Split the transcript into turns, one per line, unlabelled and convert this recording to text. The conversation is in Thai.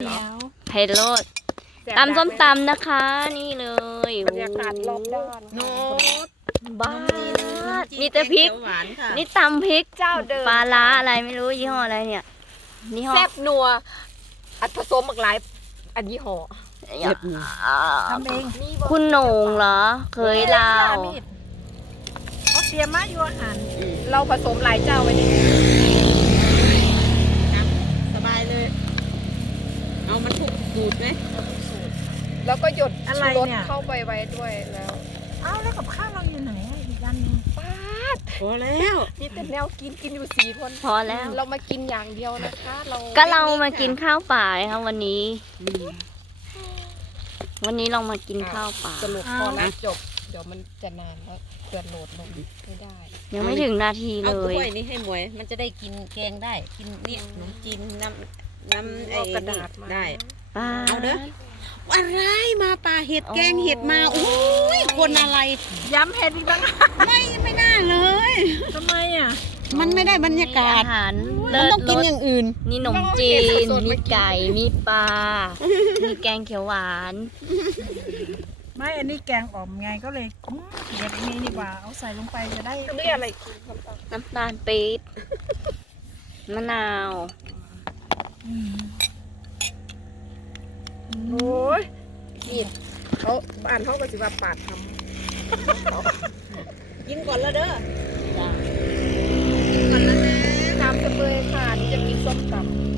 เหรอ
ไพโรดตำส้มตำนะคะ นี่เลย
บรรยากาศรอบด้าน
โน้ต
บ้านี่แต่พริก
หวานค่ะ
นี่ตำพริก
เจ้าเดิม
ปลาร้าอะไรไม่รู้ยี่ห้ออะไรเนี่ยยี่ห้อ
แซ่บนัวอัดผสมหลากหลายอันยี่ห้อ
ทำเอง
คุณโหน่งเหรอ เคยลาว
เขาเตรียมมาอยู่อาหาร
เราผสมหลายเจ้าไว้ในนี้
สบายเลย เอามันทุกสูตรไหม
แล้วก็หยด
อะไร
ชูรส
เนี่ย
เข้าไปไว้ด้วยแล้ว
เอ้าแล้วกับข้าวเราอยู่ไหนอ่ะอีกอันหนึง
ป้าด
พอแล้ว
นี่เป็นแนวกินอยู่4 คน
พอแล้ว
เรามากินอย่างเดียวนะคะ
ก็เรามากินข้าวป่าครับวันนี้ วันนี้เรามากินข้าวป่า
สรุปพอแล้วจบ เดี๋ยวมันจะนานแล้วเกิดโหลดลงไม่ได้
ยังไม่ถึงนาที
เอา
เล
ก
ย
ล้วยนี่ให้หมวย มันจะได้กินแกงได้ กินเนี่ยขนมจีนน้ำไอ้
เอากระดาษ
นี่
มา
ได้
ป้า
เอาเด้อ อะไรมาป่าเห็ดแกงเห็ดมาโอ้ยคนอะไร
ย้ำเผ็ดอีกบ้าง
ไม่น่าเลย
ทำไมอ่ะ
มันไม่ได้บรรยากาศ
อาหาร
มั
เลิ
น
ศ
ต้องกิน
ร
อ
ส
ย่างอื่น
มีขนมจีน มีไก่ มีปลา มีแกงเขียวหวาน
ไม่อันนี้แกงอ่อมไงก็เลยเด็ดนี้ดีกว่าเอาใส่ลงไปจะได้
นี่อะไรกินครับ
น้ำตาลปี๊บมะนาว
โอ้ยนี่เขาบ้านเขาก็สิว่าปาดท
กินก่อนแล้วเด้อ
ำน้ำสเปรย์ค่ะนี่จะกินส้มตำ